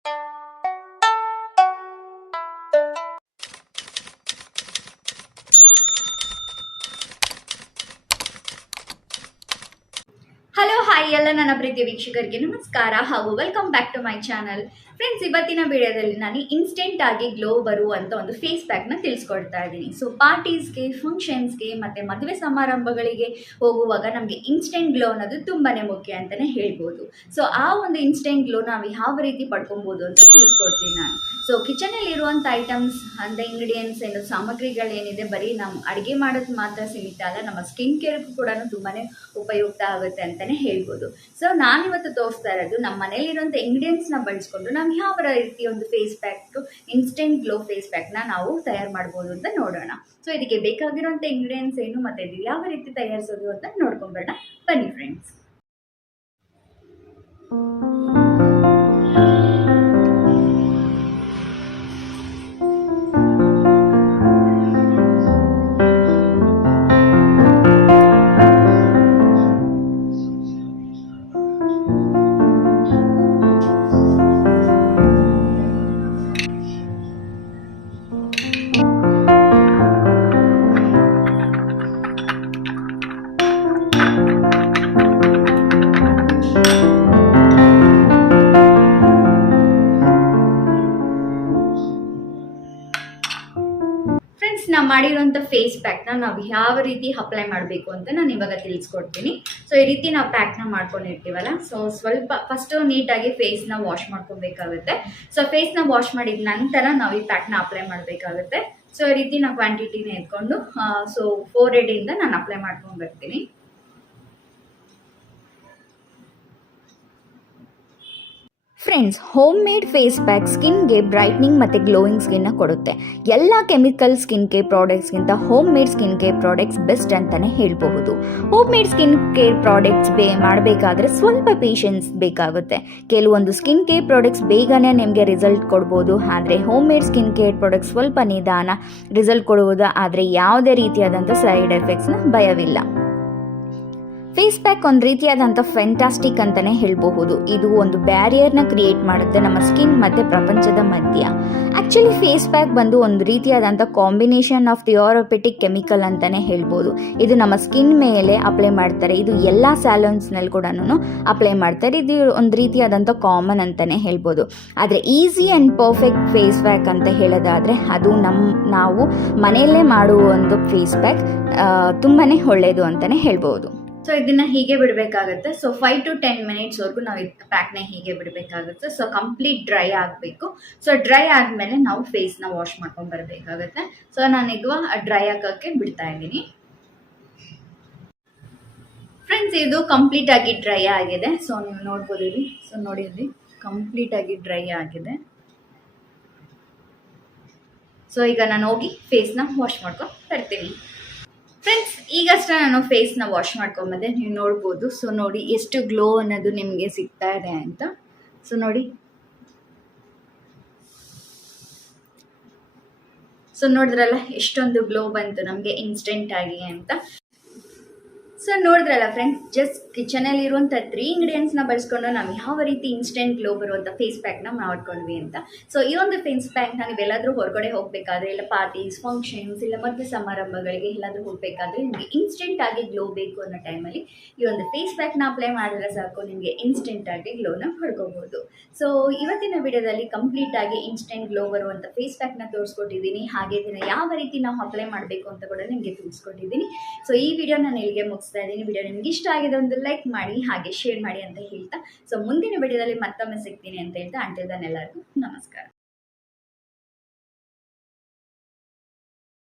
Hello hi ಎಲ್ಲ ನನ್ನ ಪ್ರೀತಿ ವೀಕ್ಷಕರಿಗೆ ನಮಸ್ಕಾರ ಹಾಗೂ welcome back to my channel. Friends, ಇವತ್ತಿನ ವಿಡಿಯೋದಲ್ಲಿ ನಾನು ಇನ್ಸ್ಟೆಂಟ್ ಆಗಿ ಗ್ಲೋ ಬರುವಂಥ ಒಂದು ಫೇಸ್ ಪ್ಯಾಕ್ನ ತಿಳಿಸ್ಕೊಡ್ತಾ ಇದ್ದೀನಿ. ಸೊ ಪಾರ್ಟೀಸ್ಗೆ, ಫಂಕ್ಷನ್ಸ್ಗೆ ಮತ್ತು ಮದುವೆ ಸಮಾರಂಭಗಳಿಗೆ ಹೋಗುವಾಗ ನಮಗೆ ಇನ್ಸ್ಟೆಂಟ್ ಗ್ಲೋ ಅನ್ನೋದು ತುಂಬಾ ಮುಖ್ಯ ಅಂತಲೇ ಹೇಳ್ಬೋದು. ಸೊ ಆ ಒಂದು ಇನ್ಸ್ಟೆಂಟ್ ಗ್ಲೋ ನಾವು ಯಾವ ರೀತಿ ಪಡ್ಕೊಬೋದು ಅಂತ ತಿಳಿಸ್ಕೊಡ್ತೀನಿ ನಾನು. ಸೊ ಕಿಚನಲ್ಲಿ ಇರುವಂಥ ಐಟಮ್ಸ್ ಅಂದರೆ ಇಂಗ್ರೀಡಿಯೆಂಟ್ಸ್ ಏನು ಸಾಮಗ್ರಿಗಳೇನಿದೆ ಬರೀ ನಮ್ಮ ಅಡುಗೆ ಮಾಡೋದು ಮಾತ್ರ ಸೀಮಿತ ಅಲ್ಲ, ನಮ್ಮ ಸ್ಕಿನ್ ಕೇರ್ಗೂ ಕೂಡ ತುಂಬಾ ಉಪಯುಕ್ತ ಆಗುತ್ತೆ ಅಂತಲೇ ಹೇಳ್ಬೋದು. ಸೊ ನಾನಿವತ್ತು ತೋರಿಸ್ತಾ ಇರೋದು ನಮ್ಮ ಮನೇಲಿರುವಂಥ ಇಂಗ್ರೀಡಿಯೆಂಟ್ಸ್ನ ಬಳಸ್ಕೊಂಡು ನಾವು ಯಾವ ರೀತಿ ಒಂದು face pack, instant glow face ಪ್ಯಾಕ್ನ ನಾವು ತಯಾರು ಮಾಡ್ಬೋದು ಅಂತ ನೋಡೋಣ. ಸೊ ಇದಕ್ಕೆ ಬೇಕಾಗಿರುವಂಥ ಇಂಗ್ರೀಡಿಯೆಂಟ್ಸ್ ಏನು ಮತ್ತು ಇದು ಯಾವ ರೀತಿ ತಯಾರಿಸೋದು ಅಂತ ನೋಡ್ಕೊಂಬರೋಣ. ಬನ್ನಿ ಫ್ರೆಂಡ್ಸ್. ನಾವು ಮಾಡಿರೋಂಥ ಫೇಸ್ ಪ್ಯಾಕ್ನ ನಾವು ಯಾವ ರೀತಿ ಅಪ್ಲೈ ಮಾಡಬೇಕು ಅಂತ ನಾನು ಇವಾಗ ತಿಳಿಸ್ಕೊಡ್ತೀನಿ. ಸೊ ಈ ರೀತಿ ನಾವು ಪ್ಯಾಕ್ನ ಮಾಡ್ಕೊಂಡಿರ್ತೀವಲ್ಲ, ಸೊ ಸ್ವಲ್ಪ ಫಸ್ಟು ನೀಟಾಗಿ ಫೇಸ್ನ ವಾಶ್ ಮಾಡ್ಕೊಬೇಕಾಗುತ್ತೆ. ಸೊ ಫೇಸ್ನ ವಾಶ್ ಮಾಡಿದ ನಂತರ ನಾವು ಈ ಪ್ಯಾಕ್ನ ಅಪ್ಲೈ ಮಾಡಬೇಕಾಗುತ್ತೆ. ಸೊ ಈ ರೀತಿ ನಾವು ಕ್ವಾಂಟಿಟಿನ ಎತ್ಕೊಂಡು ಸೊ 4 ಎಡೆಯಿಂದ ನಾನು ಅಪ್ಲೈ ಮಾಡ್ಕೊಂಡು ಬರ್ತೀನಿ. Friends, home made face pack ಸ್ಕಿನ್ಗೆ ಬ್ರೈಟ್ನಿಂಗ್ ಮತ್ತು ಗ್ಲೋಯಿಂಗ್ ಸ್ಕಿನ್ನ ಕೊಡುತ್ತೆ. ಎಲ್ಲ ಕೆಮಿಕಲ್ ಸ್ಕಿನ್ ಕೇರ್ ಪ್ರಾಡಕ್ಟ್ಸ್ಗಿಂತ home made skin care products best ಅಂತಲೇ ಹೇಳಬಹುದು. Home made skin care products ಮಾಡಬೇಕಾದ್ರೆ ಸ್ವಲ್ಪ ಪೇಷನ್ಸ್ ಬೇಕಾಗುತ್ತೆ. ಕೆಲವೊಂದು ಸ್ಕಿನ್ ಕೇರ್ ಪ್ರಾಡಕ್ಟ್ಸ್ ಬೇಗನೆ ನಿಮಗೆ ರಿಸಲ್ಟ್ ಕೊಡ್ಬೋದು, ಆದರೆ home made skin care products ಸ್ವಲ್ಪ ನಿಧಾನ ರಿಸಲ್ಟ್ ಕೊಡುವುದು, ಆದರೆ ಯಾವುದೇ ರೀತಿಯಾದಂಥ ಸೈಡ್ ಎಫೆಕ್ಟ್ಸ್ನ ಭಯವಿಲ್ಲ. ಫೇಸ್ ಪ್ಯಾಕ್ ಒಂದು ರೀತಿಯಾದಂಥ ಫ್ಯಾಂಟಾಸ್ಟಿಕ್ ಅಂತಲೇ ಹೇಳಬಹುದು. ಇದು ಒಂದು ಬ್ಯಾರಿಯರ್ನ ಕ್ರಿಯೇಟ್ ಮಾಡುತ್ತೆ ನಮ್ಮ ಸ್ಕಿನ್ ಮತ್ತು ಪ್ರಪಂಚದ ಮಧ್ಯ. ಆ್ಯಕ್ಚುಲಿ ಫೇಸ್ ಪ್ಯಾಕ್ ಬಂದು ಒಂದು ರೀತಿಯಾದಂಥ ಕಾಂಬಿನೇಷನ್ ಆಫ್ ಥಿಯೋರಪೆಟಿಕ್ ಕೆಮಿಕಲ್ ಅಂತಲೇ ಹೇಳ್ಬೋದು. ಇದು ನಮ್ಮ ಸ್ಕಿನ್ ಮೇಲೆ ಅಪ್ಲೈ ಮಾಡ್ತಾರೆ. ಇದು ಎಲ್ಲ ಸ್ಯಾಲೂನ್ಸ್ನಲ್ಲಿ ಕೂಡ ಅಪ್ಲೈ ಮಾಡ್ತಾರೆ. ಇದು ಒಂದು ರೀತಿಯಾದಂಥ ಕಾಮನ್ ಅಂತಲೇ ಹೇಳ್ಬೋದು. ಆದರೆ easy and perfect face pack ಅಂತ ಹೇಳೋದಾದರೆ ಅದು ನಾವು ಮನೆಯಲ್ಲೇ ಮಾಡುವ ಒಂದು ಫೇಸ್ ಪ್ಯಾಕ್ ತುಂಬಾ ಒಳ್ಳೆಯದು ಅಂತಲೇ ಹೇಳ್ಬೋದು. ಸೊ ಇದನ್ನ ಹೀಗೆ ಬಿಡಬೇಕಾಗುತ್ತೆ. ಸೊ 5 to 10 ಮಿನಿಟ್ಸ್ವರೆಗೂ ನಾವು ಇದು ಪ್ಯಾಕ್ನ ಹೀಗೆ ಬಿಡಬೇಕಾಗುತ್ತೆ. ಸೊ ಕಂಪ್ಲೀಟ್ ಡ್ರೈ ಆಗಬೇಕು. ಸೊ ಡ್ರೈ ಆದಮೇಲೆ ನಾವು ಫೇಸ್ನ ವಾಶ್ ಮಾಡ್ಕೊಂಡು ಬರಬೇಕಾಗುತ್ತೆ. ಸೊ ನಾನೀಗ ಡ್ರೈ ಆಗೋಕ್ಕೆ ಬಿಡ್ತಾ ಇದ್ದೀನಿ. ಫ್ರೆಂಡ್ಸ್, ಇದು ಕಂಪ್ಲೀಟಾಗಿ ಡ್ರೈ ಆಗಿದೆ. ಸೊ ನೀವು ನೋಡ್ಬೋದು ಇಲ್ಲಿ. ಸೊ ನೋಡಿದ್ರಿ, ಕಂಪ್ಲೀಟಾಗಿ ಡ್ರೈ ಆಗಿದೆ. ಸೊ ಈಗ ನಾನು ಹೋಗಿ ಫೇಸ್ನ ವಾಶ್ ಮಾಡ್ಕೊಂಡು ಬರ್ತೀನಿ. ಫ್ರೆಂಡ್ಸ್, ಈಗಷ್ಟೇ ನಾನು ಫೇಸ್ನ ವಾಶ್ ಮಾಡ್ಕೊಂಬಂದೆ. ನೀವು ನೋಡ್ಬೋದು. ಸೊ ನೋಡಿ ಎಷ್ಟು ಗ್ಲೋ ಅನ್ನೋದು ನಿಮಗೆ ಸಿಗ್ತಾ ಇದೆ ಅಂತ. ಸೊ ನೋಡಿ, ಸೊ ನೋಡಿದ್ರಲ್ಲ ಎಷ್ಟೊಂದು ಗ್ಲೋ ಬಂತು ನಮಗೆ ಇನ್ಸ್ಟೆಂಟ್ ಆಗಿ ಅಂತ. ಸೊ ನೋಡಿದ್ರಲ್ಲ ಫ್ರೆಂಡ್ಸ್, ಜಸ್ಟ್ ಕಿಚನಲ್ಲಿ ಇರುವಂಥ 3 ಇಂಗ್ರೀಡಿಯೆಂಟ್ಸ್ನ ಬಳಸ್ಕೊಂಡು ನಾವು ಯಾವ ರೀತಿ ಇನ್ಸ್ಟೆಂಟ್ ಗ್ಲೋ ಬರುವಂಥ ಫೇಸ್ ಪ್ಯಾಕ್ನ ಮಾಡ್ಕೊಂಡ್ವಿ ಅಂತ. ಸೊ ಈ ಒಂದು ಫೇಸ್ ಪ್ಯಾಕ್ನ ನೀವೆಲ್ಲಾದರೂ ಹೊರಗಡೆ ಹೋಗಬೇಕಾದ್ರೆ, ಇಲ್ಲ ಪಾರ್ಟೀಸ್, ಫಂಕ್ಷನ್ಸ್, ಇಲ್ಲ ಮದುವೆ ಸಮಾರಂಭಗಳಿಗೆ ಎಲ್ಲಾದರೂ ಹೋಗಬೇಕಾದ್ರೆ ನಿಮಗೆ ಇನ್ಸ್ಟೆಂಟ್ ಆಗಿ ಗ್ಲೋ ಬೇಕು ಅನ್ನೋ ಟೈಮಲ್ಲಿ ಈ ಒಂದು ಫೇಸ್ ಪ್ಯಾಕ್ನ ಅಪ್ಲೈ ಮಾಡಿದ್ರೆ ಸಾಕು, ನಿಮಗೆ ಇನ್ಸ್ಟೆಂಟ್ ಆಗಿ ಗ್ಲೋನ ಪಡ್ಕೋಬೋದು. ಸೊ ಇವತ್ತಿನ ವಿಡಿಯೋದಲ್ಲಿ ಕಂಪ್ಲೀಟ್ ಆಗಿ ಇನ್ಸ್ಟೆಂಟ್ ಗ್ಲೋ ಬರುವಂಥ ಫೇಸ್ ಪ್ಯಾಕ್ನ ತೋರಿಸ್ಕೊಟ್ಟಿದ್ದೀನಿ. ಹಾಗೆ ಇದನ್ನು ಯಾವ ರೀತಿ ನಾವು ಅಪ್ಲೈ ಮಾಡಬೇಕು ಅಂತ ಕೂಡ ನಿಮಗೆ ತಿಳಿಸ್ಕೊಟ್ಟಿದ್ದೀನಿ. ಸೊ ಈ ವಿಡಿಯೋ ನಾನು ಇಲ್ಲಿಗೆ ಮುಗಿಸ್ತಾ ಇದ್ದೀನಿ. ವಿಡಿಯೋ ನಿಮ್ಗೆ ಇಷ್ಟ ಆಗಿದೆ ಒಂದು ಲೈಕ್ ಮಾಡಿ, ಹಾಗೆ ಶೇರ್ ಮಾಡಿ ಅಂತ ಹೇಳ್ತಾ, ಸೊ ಮುಂದಿನ ವಿಡಿಯೋದಲ್ಲಿ ಮತ್ತೊಮ್ಮೆ ಸಿಗ್ತೀನಿ ಅಂತ ಹೇಳ್ತಾ, ಅಂಟಿಲ್ ದೆನ್ ಎಲ್ಲರಿಗೂ ನಮಸ್ಕಾರ.